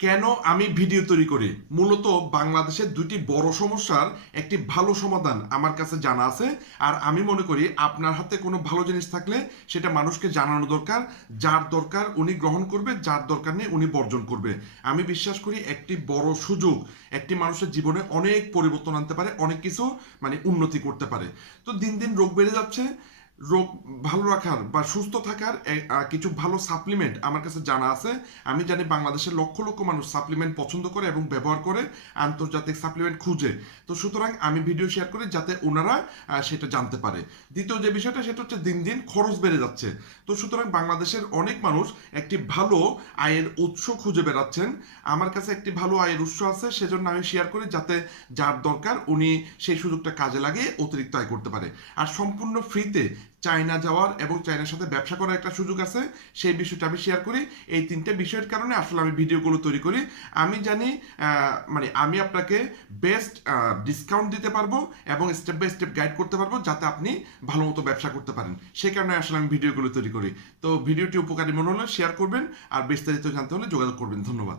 কেন আমি ভিডিও তৈরি করি? মূলত বাংলাদেশের দুটি বড় সমস্যার একটি ভালো সমাধান আমার কাছে জানা আছে। আর আমি মনে করি আপনার হাতে কোনো ভালো জিনিস থাকলে সেটা মানুষকে জানানো দরকার। যার দরকার উনি গ্রহণ করবে, যার দরকার নেই উনি বর্জন করবে। আমি বিশ্বাস করি একটি বড় সুযোগ একটি মানুষের জীবনে অনেক পরিবর্তন আনতে পারে, অনেক কিছু উন্নতি করতে পারে। তো দিন দিন রোগ বেড়ে যাচ্ছে। রোগ ভালো রাখার বা সুস্থ থাকার কিছু ভালো সাপ্লিমেন্ট আমার কাছে জানা আছে। আমি জানি বাংলাদেশের লক্ষ লক্ষ মানুষ সাপ্লিমেন্ট পছন্দ করে এবং ব্যবহার করে, আন্তর্জাতিক সাপ্লিমেন্ট খুঁজে। তো সুতরাং আমি ভিডিও শেয়ার করি যাতে ওনারা সেটা জানতে পারে। দ্বিতীয় যে বিষয়টা সেটা হচ্ছে দিন দিন খরচ বেড়ে যাচ্ছে। তো সুতরাং বাংলাদেশের অনেক মানুষ একটি ভালো আয়ের উৎস খুঁজে বেড়াচ্ছেন। আমার কাছে একটি ভালো আয়ের উৎস আছে, সেজন্য আমি শেয়ার করি যাতে যার দরকার উনি সেই সুযোগটা কাজে লাগিয়ে অতিরিক্ত আয় করতে পারে। আর সম্পূর্ণ ফ্রিতে চায়না যাওয়ার এবং চায়নার সাথে ব্যবসা করার একটা সুযোগ আছে, সেই বিষয়টা আমি শেয়ার করি। এই তিনটে বিষয়ের কারণে আসলে আমি ভিডিওগুলো তৈরি করি। আমি জানি আমি আপনাকে বেস্ট ডিসকাউন্ট দিতে পারবো এবং স্টেপ বাই স্টেপ গাইড করতে পারবো যাতে আপনি ভালো মতো ব্যবসা করতে পারেন। সেই কারণে আসলে আমি ভিডিওগুলো তৈরি করি। তো ভিডিওটি উপকারী মনে হলে শেয়ার করবেন, আর বিস্তারিত জানতে হলে যোগাযোগ করবেন। ধন্যবাদ।